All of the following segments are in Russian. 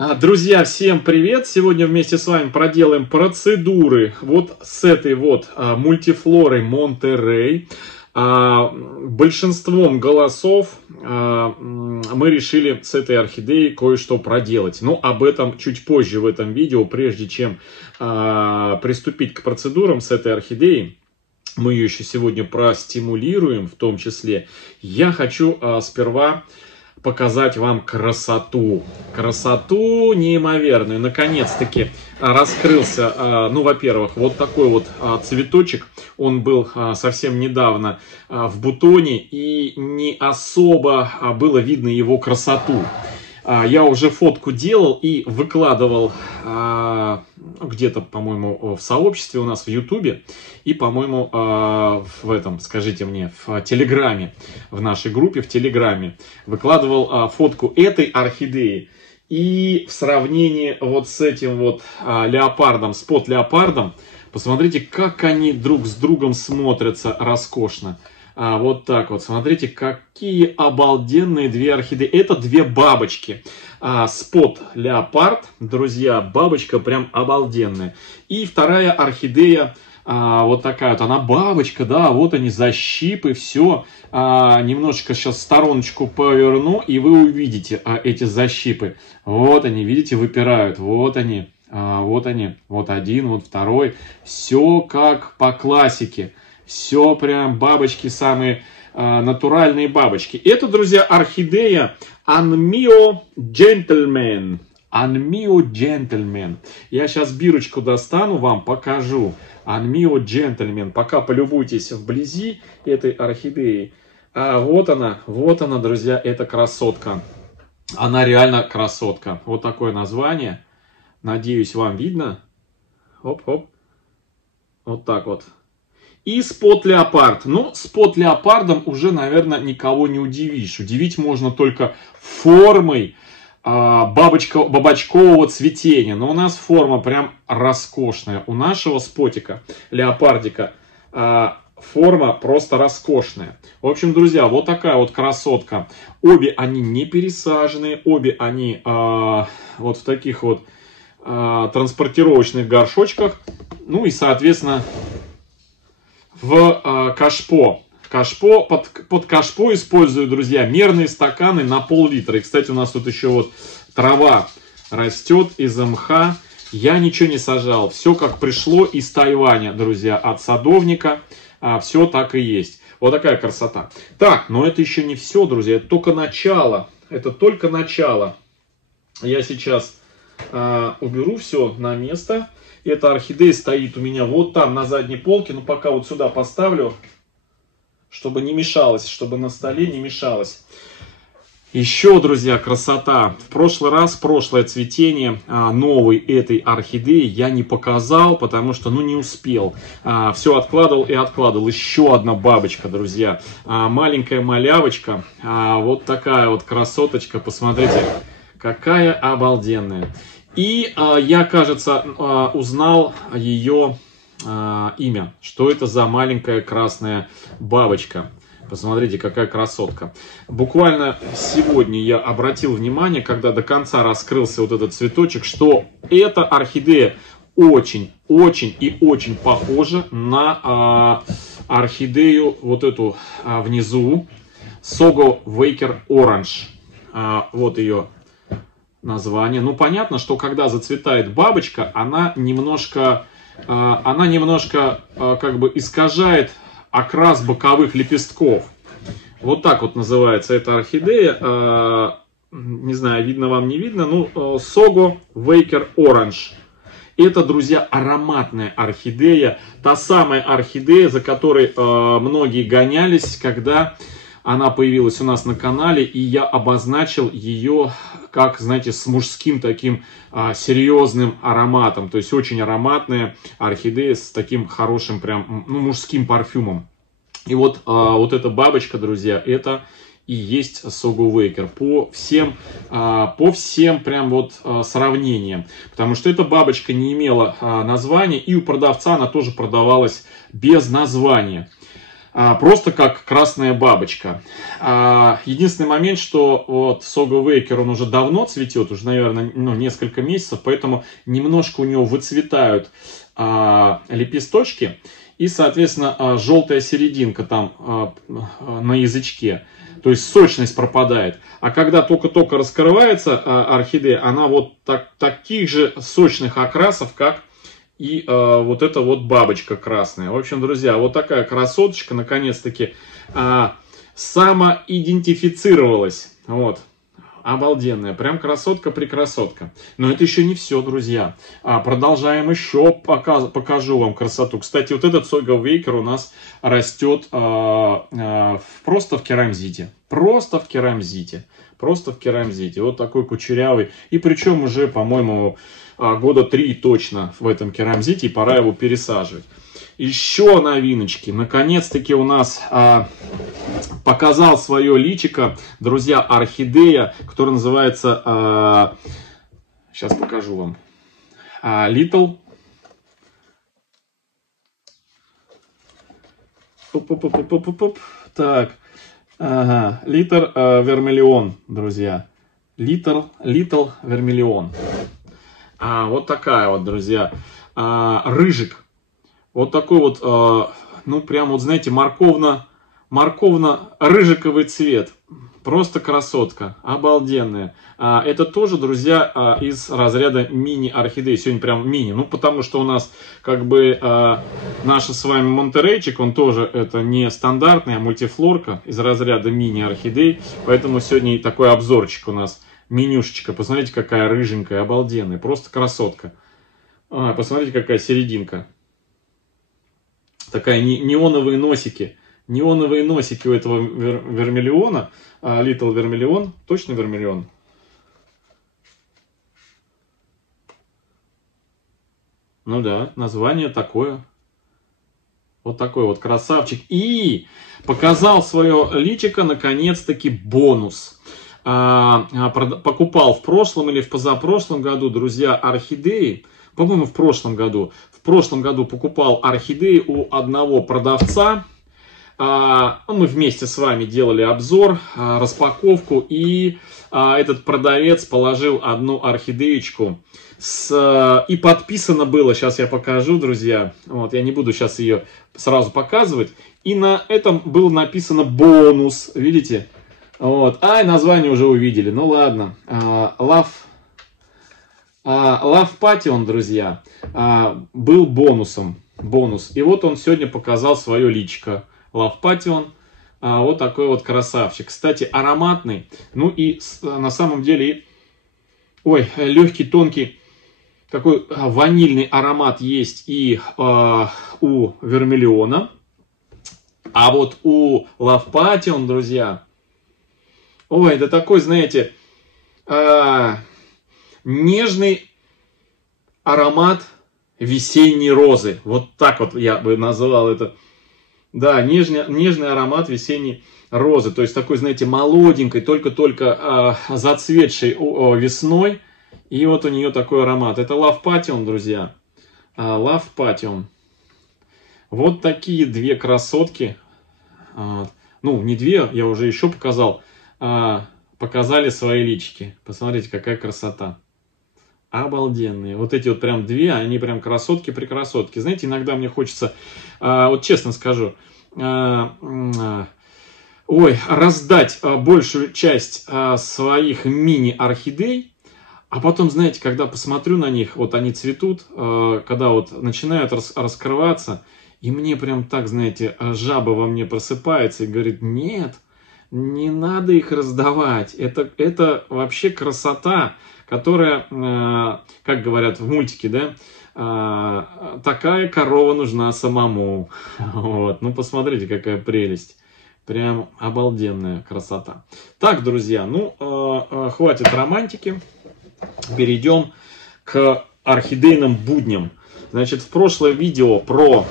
Друзья, всем привет! Сегодня вместе с вами проделаем процедуры вот с этой вот мультифлорой Монтерей. Большинством голосов мы решили с этой орхидеей кое-что проделать. Но об этом чуть позже в этом видео, прежде чем приступить к процедурам с этой орхидеей. Мы ее еще сегодня простимулируем в том числе. Я хочу сперва показать вам красоту. Красоту неимоверную. Наконец-таки раскрылся, ну, во-первых, вот такой вот цветочек. Он был совсем недавно в бутоне, и не особо было видно его красоту. Я уже фотку делал и выкладывал где-то, по-моему, в сообществе у нас в Ютубе и, по-моему, в этом, скажите мне, в Телеграме, в нашей группе в Телеграме. Выкладывал фотку этой орхидеи. И в сравнении вот с этим вот леопардом, спот-леопардом, посмотрите, как они друг с другом смотрятся роскошно. Вот так вот, смотрите, какие обалденные две орхидеи. Это две бабочки. Спот леопард, друзья, бабочка прям обалденная. И вторая орхидея, вот такая вот, она бабочка, да, вот они, защипы, все. Немножечко сейчас в стороночку поверну, и вы увидите эти защипы. Вот они, видите, выпирают, вот они, вот они, вот один, вот второй. Все как по классике. Все прям бабочки, самые натуральные бабочки. Это, друзья, орхидея Анмио Джентльмен. Анмио Джентльмен. Я сейчас бирочку достану, вам покажу. Анмио Джентльмен. Пока полюбуйтесь вблизи этой орхидеи. Вот она, друзья, эта красотка. Она реально красотка. Вот такое название. Надеюсь, вам видно. Хоп-хоп. Вот так вот. И спот-леопард. Ну, спот-леопардом уже, наверное, никого не удивишь. Удивить можно только формой бабочкового цветения. Но у нас форма прям роскошная. У нашего спотика, леопардика, форма просто роскошная. В общем, друзья, вот такая вот красотка. Обе они не пересаженные. Обе они вот в таких вот транспортировочных горшочках. Ну и, соответственно, в кашпо. Под кашпо использую, друзья, мерные стаканы на пол-литра. И, кстати, у нас тут еще вот трава растет из мха. Я ничего не сажал. Все как пришло из Тайваня, друзья, от садовника. Все так и есть. Вот такая красота. Так, но это еще не все, друзья. Это только начало. Это только начало. Я сейчас уберу все на место. Эта орхидея стоит у меня вот там на задней полке. Но пока вот сюда поставлю, чтобы не мешалось, чтобы на столе не мешалось. Еще, друзья, красота. В прошлый раз, прошлое цветение новой этой орхидеи я не показал, потому что, ну, не успел. Все откладывал и откладывал. Еще одна бабочка, друзья. Маленькая малявочка. Вот такая вот красоточка. Посмотрите, какая обалденная. И я, кажется, узнал ее имя. Что это за маленькая красная бабочка. Посмотрите, какая красотка. Буквально сегодня я обратил внимание, когда до конца раскрылся вот этот цветочек, что эта орхидея очень и очень похожа на орхидею вот эту внизу. Sogo Waker Orange. Вот ее название. Ну, понятно, что когда зацветает бабочка, она немножко как бы искажает окрас боковых лепестков. Вот так вот называется эта орхидея. Не знаю, видно вам, не видно. Ну, Sogo Waker Orange. Это, друзья, ароматная орхидея. Та самая орхидея, за которой многие гонялись, когда она появилась у нас на канале. И я обозначил ее как, знаете, с мужским таким серьезным ароматом. То есть очень ароматная орхидея с таким хорошим прям, ну, мужским парфюмом. И вот, вот эта бабочка, друзья, это и есть Sogo Waker по всем прям вот сравнениям. Потому что эта бабочка не имела названия, и у продавца она тоже продавалась без названия. просто как красная бабочка. Единственный момент, что вот Sogo Waker, он уже давно цветет, уже, наверное, несколько месяцев, поэтому немножко у него выцветают лепесточки, и, соответственно, желтая серединка там на язычке. То есть сочность пропадает. А когда только-только раскрывается орхидея, она вот таких же сочных окрасов, как и вот эта вот бабочка красная. В общем, друзья, вот такая красоточка наконец-таки самоидентифицировалась. Вот. Обалденная. Прям красотка-прекрасотка. Но это еще не все, друзья. Продолжаем еще. Покажу вам красоту. Кстати, вот этот Sogo Waker у нас растет просто в керамзите. Просто в керамзите. Вот такой кучерявый. И причем уже, по-моему, года 3 точно в этом керамзите. И пора его пересаживать. Еще новиночки. Наконец-таки у нас показал свое личико, друзья, орхидея, которая называется, сейчас покажу вам, Little. Так, Little Vermilion, друзья. Little Vermilion. Вот такая вот, друзья, рыжик. Вот такой вот, ну, прям вот, знаете, морковно-рыжиковый цвет. Просто красотка. Обалденная. Это тоже, друзья, из разряда мини-орхидей. Сегодня прям мини. Ну, потому что у нас, как бы, наша с вами Монтерейчик, он тоже, это не стандартный, а мультифлорка из разряда мини-орхидей. Поэтому сегодня и такой обзорчик у нас. Менюшечка. Посмотрите, какая рыженькая, обалденная. Просто красотка. Посмотрите, какая серединка. Такая неоновые носики. Неоновые носики у этого вермиллиона. Little Vermilion. Точно вермиллион? Ну да, название такое. Вот такой вот красавчик. И показал свое личико наконец-таки бонус. Покупал в прошлом или в позапрошлом году, друзья, орхидеи. По-моему, в прошлом году. В прошлом году покупал орхидеи у одного продавца. Мы вместе с вами делали обзор, распаковку. И этот продавец положил одну орхидеечку. И подписано было, сейчас я покажу, друзья. Вот, я не буду сейчас ее сразу показывать. И на этом было написано бонус. Видите? Вот. Название уже увидели. Ну ладно. Love Passion, друзья, был бонусом. Бонус. И вот он сегодня показал свое личико. Love Passion. Вот такой вот красавчик. Кстати, ароматный. Ну и на самом деле, легкий, тонкий, такой ванильный аромат есть и у вермиллиона. А вот у Love Passion, друзья, это такой, знаете, нежный аромат весенней розы. Вот так вот я бы назвал это. Да, нежный аромат весенней розы. То есть такой, знаете, молоденькой, только-только зацветшей весной. И вот у нее такой аромат. Это Love Passion, друзья. Love Passion. Вот такие две красотки. Ну, не две, я уже еще показал. Показали свои личики. Посмотрите, какая красота. Обалденные. Вот эти вот прям две, они прям красотки-прекрасотки. Знаете, иногда мне хочется, вот честно скажу, раздать большую часть своих мини-орхидей. А потом, знаете, когда посмотрю на них, вот они цветут, когда вот начинают раскрываться, и мне прям так, знаете, жаба во мне просыпается и говорит: нет, не надо их раздавать. Это вообще красота, которая, как говорят в мультике, да, такая корова нужна самому. Вот. Ну, посмотрите, какая прелесть. Прям обалденная красота. Так, друзья, ну, хватит романтики. Перейдем к орхидейным будням. Значит, в прошлое видео про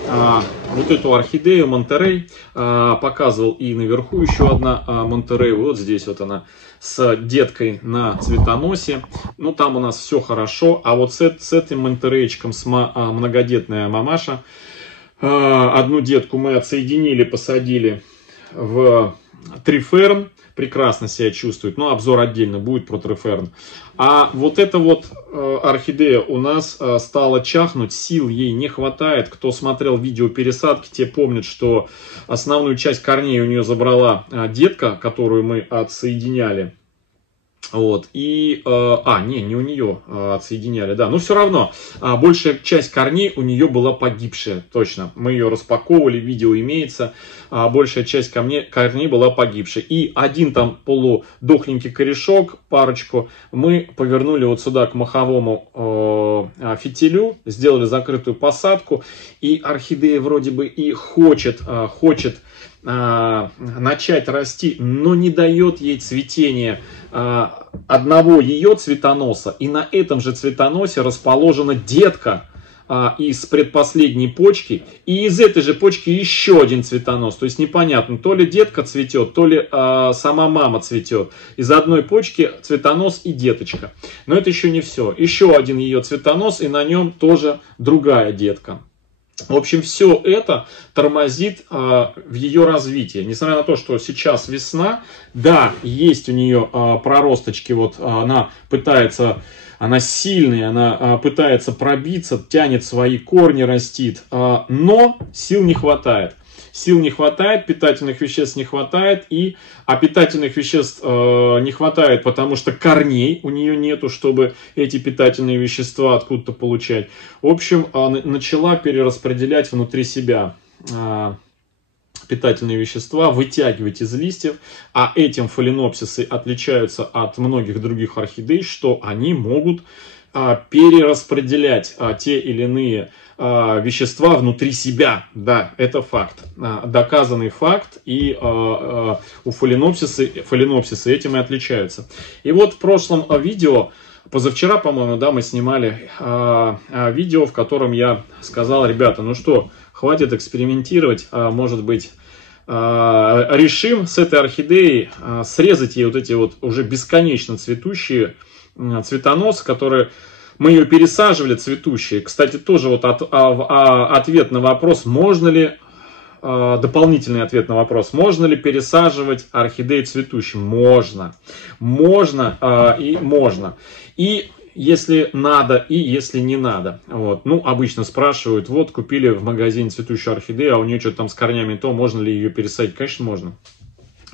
вот эту орхидею Монтерей показывал, и наверху еще одна Монтерей. Вот здесь вот она с деткой на цветоносе. Ну, там у нас все хорошо. А вот с этим Монтерейчиком, многодетная мамаша, Одну детку мы отсоединили, посадили в триферн. Прекрасно себя чувствует. Но обзор отдельно будет про триферн. А вот эта вот орхидея у нас стала чахнуть. Сил ей не хватает. Кто смотрел видео пересадки, те помнят, что основную часть корней у нее забрала детка, которую мы отсоединяли. Вот, и, не у нее отсоединяли, да, но все равно, большая часть корней у нее была погибшая, точно, мы ее распаковывали, видео имеется, большая часть корней была погибшая, и один там полудохленький корешок, парочку, мы повернули вот сюда к маховому фитилю, сделали закрытую посадку, и орхидея вроде бы и хочет начать расти, но не дает ей цветения одного ее цветоноса, и на этом же цветоносе расположена детка из предпоследней почки, и из этой же почки еще один цветонос. То есть непонятно, то ли детка цветет, то ли сама мама цветет. Из одной почки цветонос и деточка. Но это еще не все. Еще один ее цветонос, и на нем тоже другая детка. В общем, все это тормозит в ее развитии. Несмотря на то, что сейчас весна, да, есть у нее проросточки, вот она сильная, она пытается пробиться, тянет свои корни, растит, но сил не хватает. Сил не хватает, питательных веществ не хватает, а питательных веществ не хватает, потому что корней у нее нету, чтобы эти питательные вещества откуда-то получать. В общем, начала перераспределять внутри себя питательные вещества, вытягивать из листьев, а этим фаленопсисы отличаются от многих других орхидей, что они могут перераспределять те или иные вещества внутри себя. Да, это факт. Доказанный факт. И у фаленопсисы этим и отличаются. И вот в прошлом видео, позавчера, по-моему, да, мы снимали видео, в котором я сказал: ребята, ну что, хватит экспериментировать, может быть, решим с этой орхидеей срезать ей вот эти вот уже бесконечно цветущие цветоносы, которые мы ее пересаживали, цветущие. Кстати, тоже вот ответ на вопрос, можно ли, дополнительный ответ на вопрос, можно ли пересаживать орхидеи цветущим? Можно. Можно и можно. И если надо, и если не надо. Вот. Ну, обычно спрашивают, вот, купили в магазине цветущую орхидею, а у нее что-то там с корнями, то можно ли ее пересадить? Конечно, можно.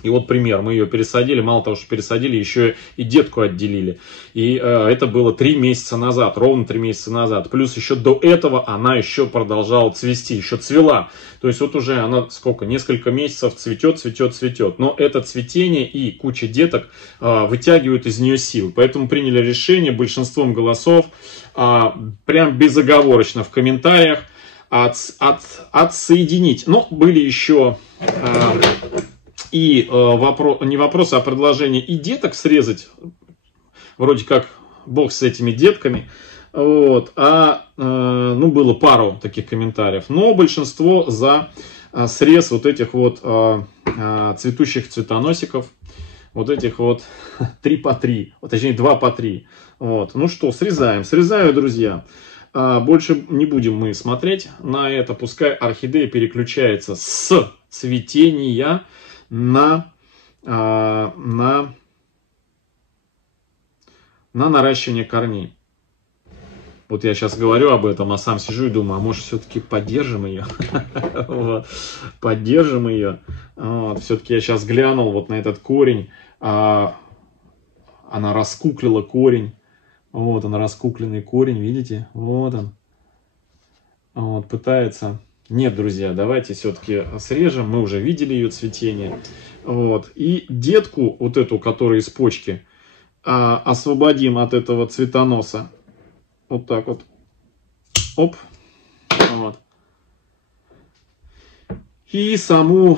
И вот пример, мы ее пересадили, мало того, что пересадили, еще и детку отделили. И это было 3 месяца назад, ровно 3 месяца назад. Плюс еще до этого она еще продолжала цвести, еще цвела. То есть вот уже она сколько, несколько месяцев цветет. Но это цветение и куча деток вытягивают из нее сил. Поэтому приняли решение большинством голосов, прям безоговорочно в комментариях, отсоединить. Но были еще... И не вопрос, а предложение и деток срезать, вроде как бог с этими детками, вот, ну, было пару таких комментариев, но большинство за срез вот этих вот цветущих цветоносиков, вот этих вот 3 по 3, точнее 2 по 3, вот, ну что, срезаю, друзья. Больше не будем мы смотреть на это, пускай орхидея переключается с цветения на наращивание корней. Вот я сейчас говорю об этом, а сам сижу и думаю, а может все-таки поддержим ее? Поддержим ее. Все-таки я сейчас глянул вот на этот корень. Она раскуклила корень. Вот он, раскукленный корень, видите? Вот он. Вот, пытается... Нет, друзья, давайте все-таки срежем. Мы уже видели ее цветение. Вот. И детку, вот эту, которая из почки, освободим от этого цветоноса. Вот так вот. Оп. Вот. И самой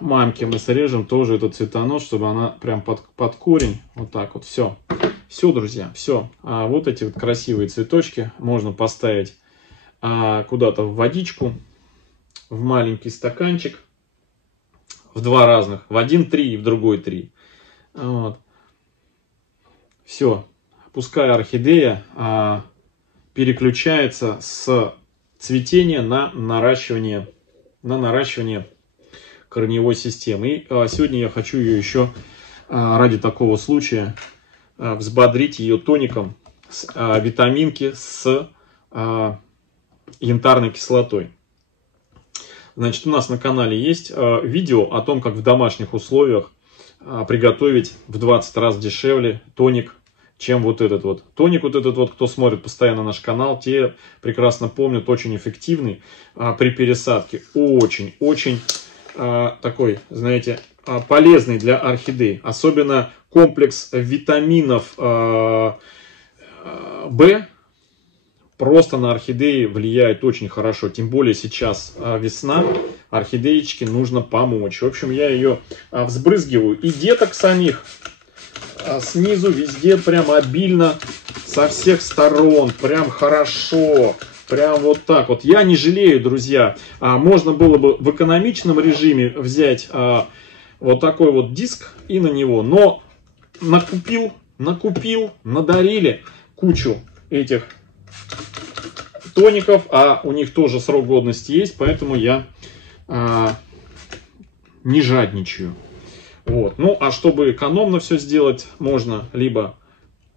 мамке мы срежем тоже этот цветонос, чтобы она прям под корень. Вот так вот. Все. Все, друзья, все. Вот эти вот красивые цветочки можно поставить куда-то в водичку, в маленький стаканчик, в 2 разных, в один 3 и в другой 3. Вот. Все, пускай орхидея переключается с цветения, на наращивание корневой системы. И сегодня я хочу ее еще ради такого случая взбодрить ее тоником с витаминки с янтарной кислотой. Значит, у нас на канале есть видео о том, как в домашних условиях приготовить в 20 раз дешевле тоник, чем вот этот вот. Тоник вот этот вот, кто смотрит постоянно наш канал, те прекрасно помнят, очень эффективный при пересадке. Очень такой, знаете, полезный для орхидей. Особенно комплекс витаминов В просто на орхидеи влияет очень хорошо. Тем более сейчас весна, орхидеечке нужно помочь. В общем, я ее взбрызгиваю. И деток самих снизу везде прям обильно, со всех сторон. Прям хорошо. Прям вот так вот. Я не жалею, друзья. Можно было бы в экономичном режиме взять вот такой вот диск и на него. Но накупил, надарили кучу этих тоников, а у них тоже срок годности есть, поэтому я не жадничаю. Вот. Ну, а чтобы экономно все сделать, можно либо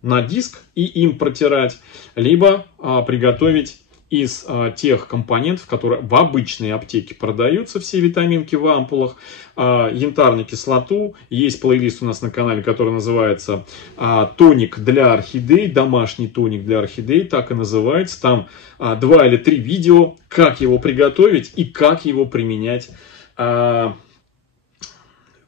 на диск и им протирать, либо приготовить из тех компонентов, которые в обычной аптеке продаются, все витаминки в ампулах, янтарную кислоту. Есть плейлист у нас на канале, который называется «Тоник для орхидей», домашний тоник для орхидей, так и называется. Там 2 или 3 видео, как его приготовить и как его применять в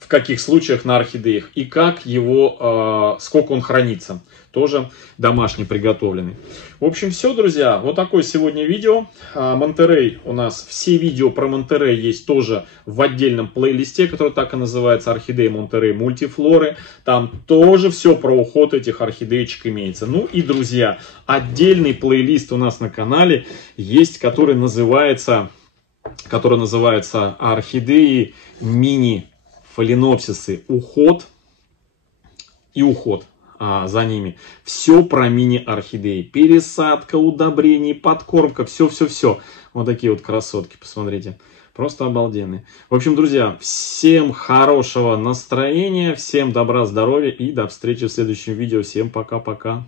каких случаях на орхидеях, и как его, сколько он хранится. Тоже домашний приготовленный. В общем, все, друзья. Вот такое сегодня видео. Монтерей у нас, все видео про Монтерей есть тоже в отдельном плейлисте, который так и называется «Орхидеи Монтерей Мультифлоры». Там тоже все про уход этих орхидеечек имеется. Ну и, друзья, отдельный плейлист у нас на канале есть, который называется «Орхидеи мини-фаленопсисы. Уход и уход». За ними. Все про мини-орхидеи. Пересадка, удобрений, подкормка, все. Вот такие вот красотки, посмотрите. Просто обалденные. В общем, друзья, всем хорошего настроения, всем добра, здоровья и до встречи в следующем видео. Всем пока-пока.